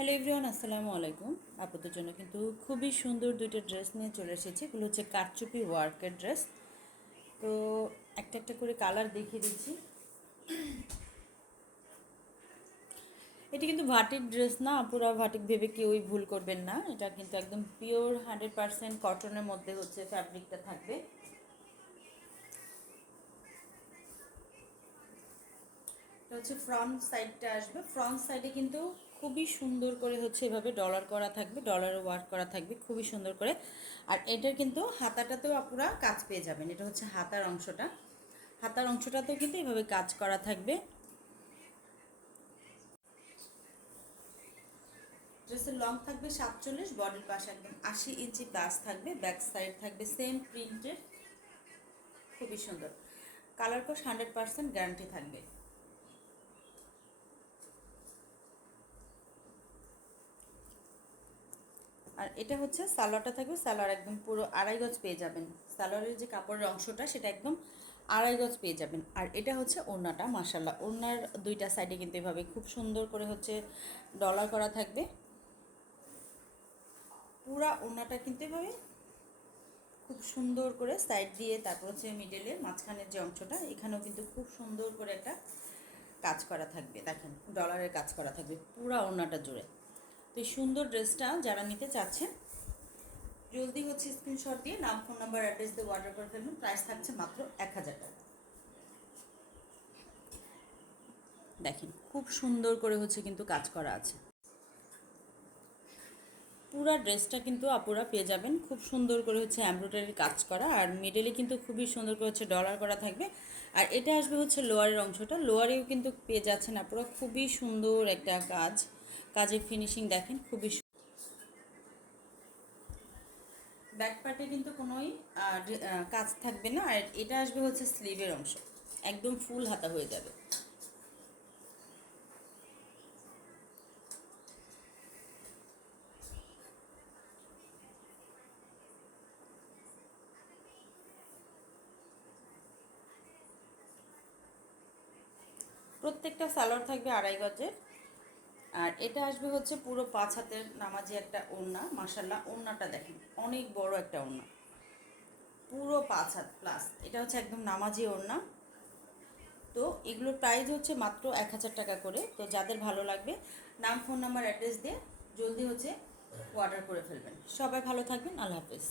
Hello everyone, আসসালামু আলাইকুম। আপনাদের জন্য কিন্তু খুবই সুন্দর দুইটা ড্রেস নিয়ে চলে এসেছি। এগুলো হচ্ছে কারচুপি ওয়ার্কের ড্রেস। তো একটা একটা করে কালার দেখিয়ে দিচ্ছি। এটা কিন্তু ভাটিক ড্রেস না, পুরো ভাটিক ভেবে কেউই ভুল করবেন না। এটা কিন্তু একদম পিওর 100% কটনের মধ্যে হচ্ছে ফ্যাব্রিকটা থাকবে। এটা হচ্ছে ফ্রন্ট সাইডটা আসবে। ফ্রন্ট সাইডে কিন্তু খুবই সুন্দর করে হচ্ছে এভাবে ডলার করা থাকবে, ডলারে ওয়ার্ক করা থাকবে খুবই সুন্দর করে। আর এটার কিন্তু হাতাটাতেও আপনারা কাজ পেয়ে যাবেন। এটা হচ্ছে হাতার অংশটা, হাতার অংশটাতেও কিন্তু এভাবে কাজ করা থাকবে। ড্রেসের লং থাকবে 47, বডির পাশ একদম 80 ইঞ্চি প্লাস থাকবে, ব্যাক সাইড থাকবে সেম প্রিন্টের, খুবই সুন্দর। কালার কোশ 100% গ্যারান্টি থাকবে। আর এটা হচ্ছে সালোয়ারটা থাকবে, সালোয়ার একদম পুরো 2.5 গজ পেয়ে যাবেন। সালোয়ারের যে কাপড়ের অংশটা সেটা একদম 2.5 গজ পেয়ে যাবেন। আর এটা হচ্ছে ওড়নাটা, মাশাল্লাহ ওড়নার দুইটা সাইডে কিন্তু এভাবে খুব সুন্দর করে হচ্ছে ডলার করা থাকবে। পুরা ওড়নাটা কিন্তু এভাবে খুব সুন্দর করে সাইড দিয়ে, তারপর হচ্ছে মিডলের মাঝখানের যে অংশটা এখানেও কিন্তু খুব সুন্দর করে একটা কাজ করা থাকবে। দেখেন ডলারের কাজ করা থাকবে পুরা ওড়নাটা জুড়ে। তো এই সুন্দর ড্রেসটা যারা নিতে চাচ্ছেন জলদি হচ্ছে স্ক্রিনশট দিয়ে নাম, ফোন নাম্বার, অ্যাড্রেস দিয়ে অর্ডার করে ফেলবেন। প্রাইস থাকছে মাত্র 1000 টাকা। দেখেন খুব সুন্দর করে হচ্ছে কিন্তু কাজ করা আছে। পুরা ড্রেসটা কিন্তু আপুরা পেয়ে যাবেন খুব সুন্দর করে হচ্ছে এমব্রয়ডারির কাজ করা, আর মিডলে কিন্তু খুবই সুন্দর করে হচ্ছে ডলার করা থাকবে। আর এটা আসবে হচ্ছে লোয়ারের অংশটা, লোয়ারেও কিন্তু পেয়ে যাচ্ছেন আপুরা খুবই সুন্দর একটা কাজ, কাজের ফিনিশিং দেখেন খুবই। ব্যাক পার্টে কিন্তু কোনোই কাজ থাকবে না। আর এটা আসবে হচ্ছে স্লিভের অংশ, একদম ফুল হাতা হয়ে যাবে। প্রত্যেকটা সালোয়ার থাকবে 2.5 গজের। আর এটা আসবে হচ্ছে পুরো 5 হাতের নামাজি একটা ওড়না। মাশাল্লাহ ওড়নাটা দেখেন অনেক বড় একটা ওড়না, পুরো 5 হাত প্লাস। এটা হচ্ছে একদম নামাজি ওড়না। তো এগুলোর প্রাইস হচ্ছে মাত্র 1000 টাকা করে। তো যাদের ভালো লাগবে নাম, ফোন নাম্বার, অ্যাড্রেস দিয়ে জলদি হচ্ছে অর্ডার করে ফেলবেন। সবাই ভালো থাকবেন, আল্লাহ হাফেজ।